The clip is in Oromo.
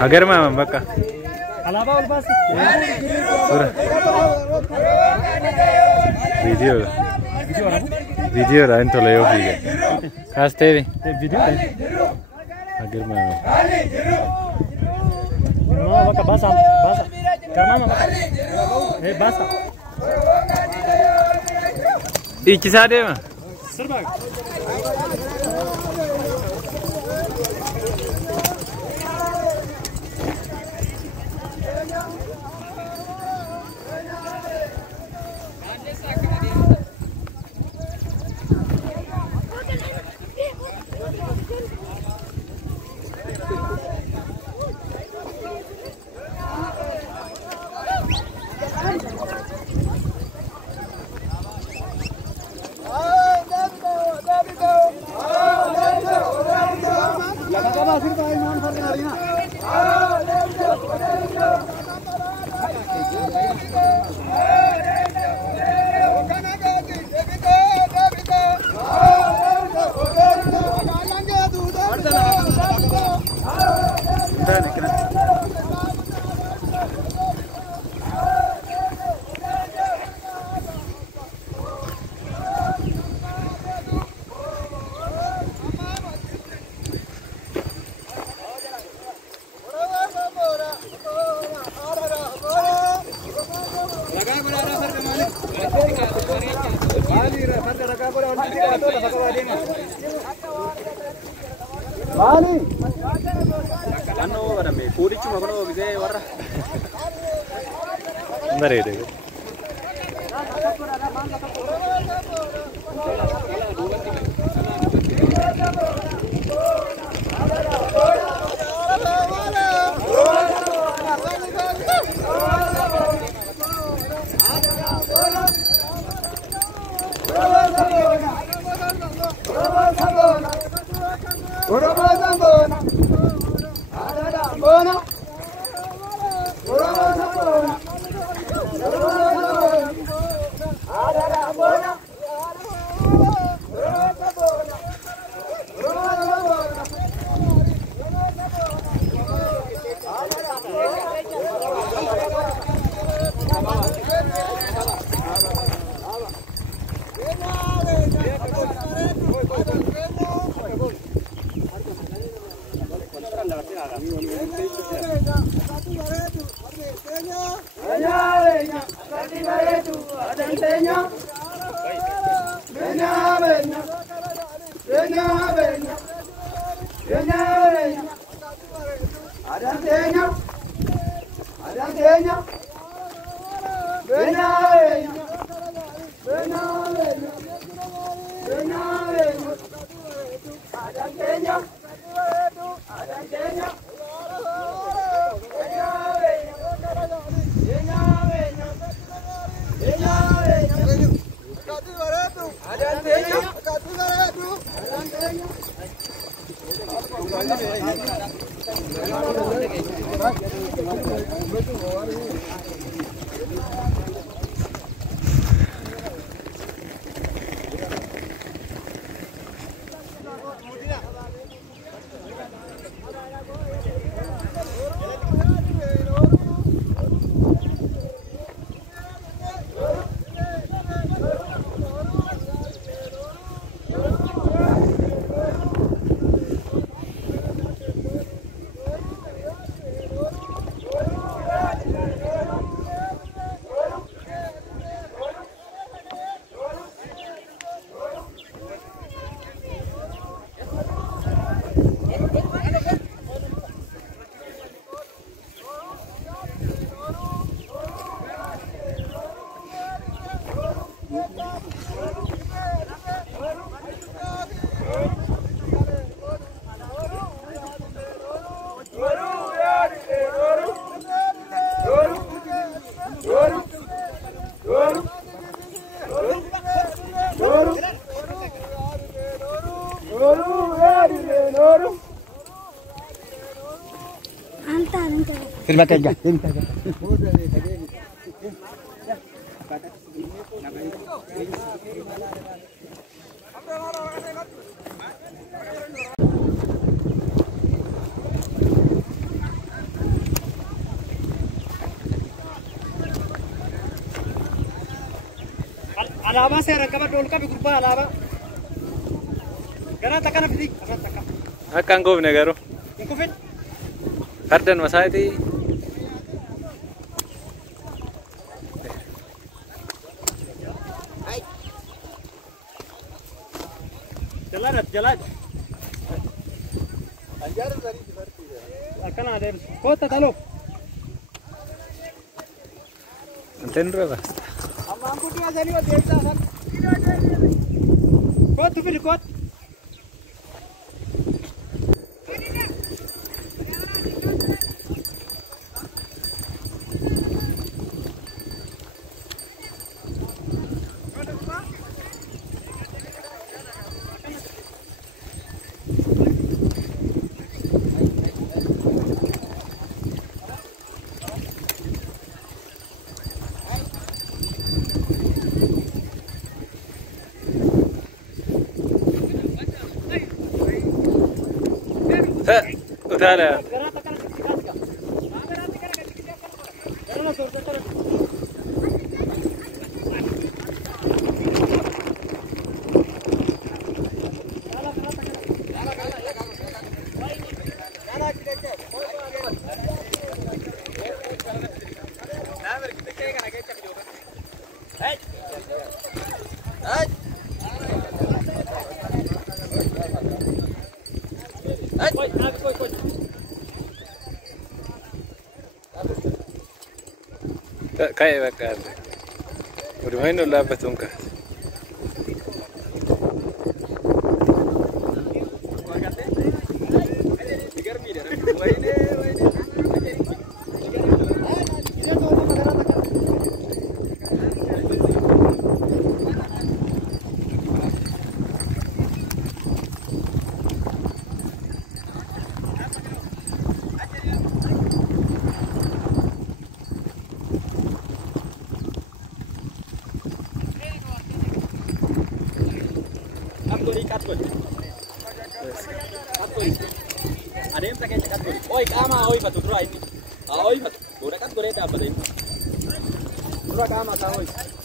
Agar mama baka. Alaba ulbas. Video. Video ra into leo figa. Kaste vi. Video. Agar mama. No baka basa. Karena mama. Basa. İki sade mi? Sırbak. Bali. Ano ba na may puri cuma kono gide warra. Ndare de. Terima kasih. alaabaa seera qabadhu ol qabi gurbaa alaabaa. Gara takana fidi asal takka. Akka hin gofne garuu. Hin kufin. Fardan masaayitii. Jalan. Akkana adeemsa. Kootta taloo. Anteen dura baasta. Amma an guddoo asanii ol deemsaa san. Koottu fidi koot. Utara. Kayak bakar. Udah main dulu apa tuh kak? Adeemsa keenya kat godhi. Oi qaamaa ho'ifatu dura inni. Haa ho'ifatu. Booda kat godhee dhaabbata inni. Dura qaamaa isaa ho'ifu.